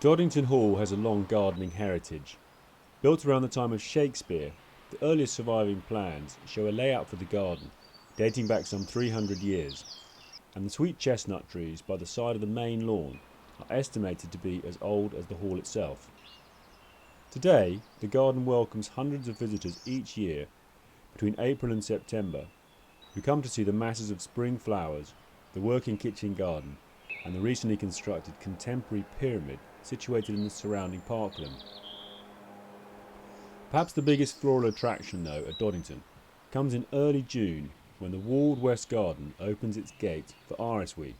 Doddington Hall has a long gardening heritage. Built around the time of Shakespeare, the earliest surviving plans show a layout for the garden dating back some 300 years, and the sweet chestnut trees by the side of the main lawn are estimated to be as old as the hall itself. Today, the garden welcomes hundreds of visitors each year between April and September who come to see the masses of spring flowers, the working kitchen garden, and the recently constructed contemporary pyramid situated in the surrounding parkland. Perhaps the biggest floral attraction, though, at Doddington comes in early June when the walled West Garden opens its gates for Iris Week.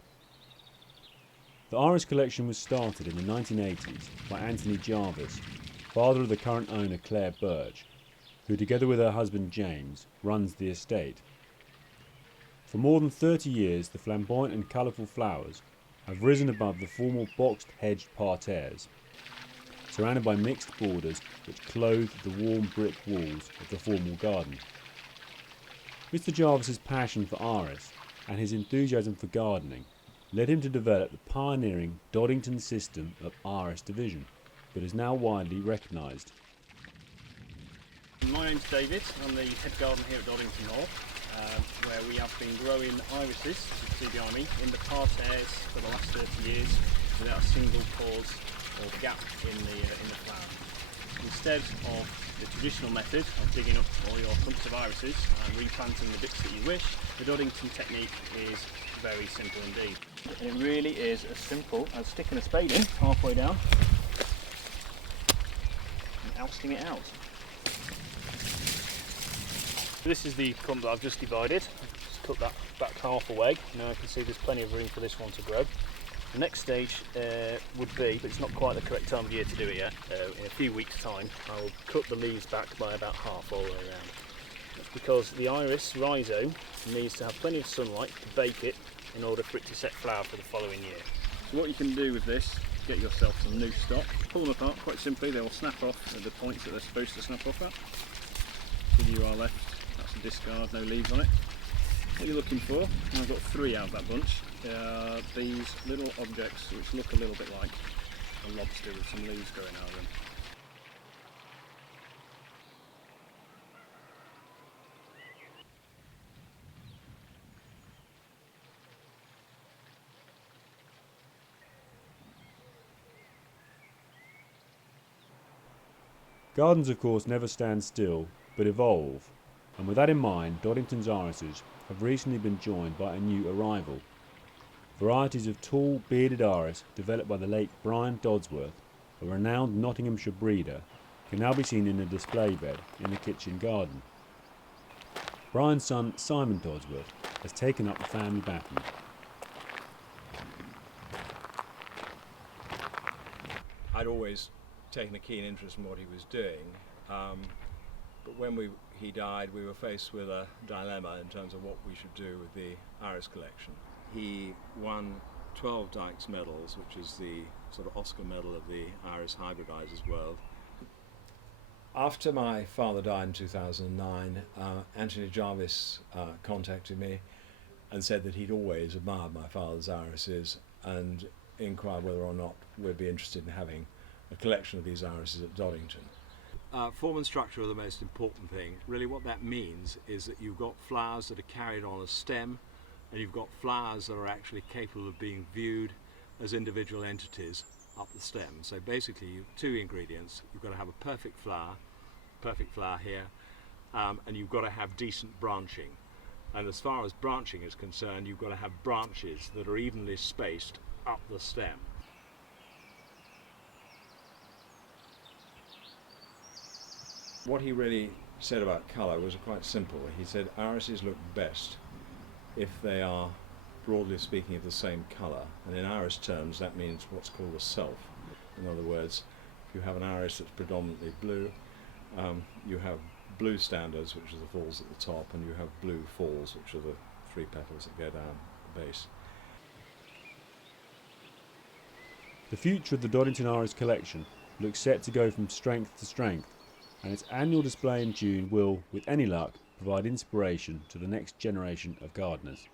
The Iris collection was started in the 1980s by Anthony Jarvis, father of the current owner Claire Birch, who together with her husband James runs the estate. For more than 30 years the flamboyant and colourful flowers have risen above the formal boxed hedged parterres, surrounded by mixed borders which clothe the warm brick walls of the formal garden. Mr. Jarvis's passion for Iris and his enthusiasm for gardening led him to develop the pioneering Doddington system of Iris division that is now widely recognised. My name's David. I'm the head gardener here at Doddington Hall, where we have been growing irises, as you can see behind me, in the parterres for the last 30 years without a single pause or gap in the flower. Instead of the traditional method of digging up all your clumps of irises and replanting the bits that you wish, the Doddington technique is very simple indeed. It really is as simple as sticking a spade in halfway down and ousting it out. This is the clump that I've just divided. Just cut that back half away. Now I can see there's plenty of room for this one to grow. The next stage would be, but it's not quite the correct time of year to do it yet, in a few weeks' time I will cut the leaves back by about half all the way around. That's because the iris rhizome needs to have plenty of sunlight to bake it in order for it to set flower for the following year. So what you can do with this, get yourself some new stock, pull them apart quite simply. They will snap off at the points that they're supposed to snap off at. If you are left, that's a discard, no leaves on it. What you're looking for, and I've got 3 out of that bunch, are these little objects which look a little bit like a lobster with some leaves growing out of them. Gardens, of course, never stand still, but evolve, and with that in mind, Doddington's irises have recently been joined by a new arrival. Varieties of tall, bearded iris developed by the late Brian Dodsworth, a renowned Nottinghamshire breeder, can now be seen in a display bed in the kitchen garden. Brian's son, Simon Dodsworth, has taken up the family baton. I'd always taken a keen interest in what he was doing, but when he died we were faced with a dilemma in terms of what we should do with the iris collection. He won 12 Dykes medals, which is the sort of Oscar medal of the iris hybridizers world. After my father died in 2009, Anthony Jarvis contacted me and said that he'd always admired my father's irises and inquired whether or not we'd be interested in having a collection of these irises at Doddington. Form and structure are the most important thing. Really what that means is that you've got flowers that are carried on a stem, and you've got flowers that are actually capable of being viewed as individual entities up the stem. So basically you have 2 ingredients. You've got to have a perfect flower here, and you've got to have decent branching. And as far as branching is concerned, you've got to have branches that are evenly spaced up the stem. What he really said about colour was quite simple. He said irises look best if they are, broadly speaking, of the same colour, and in iris terms that means what's called a self. In other words, if you have an iris that's predominantly blue, you have blue standards, which are the falls at the top, and you have blue falls, which are the 3 petals that go down the base. The future of the Doddington Iris collection looks set to go from strength to strength, and its annual display in June will, with any luck, provide inspiration to the next generation of gardeners.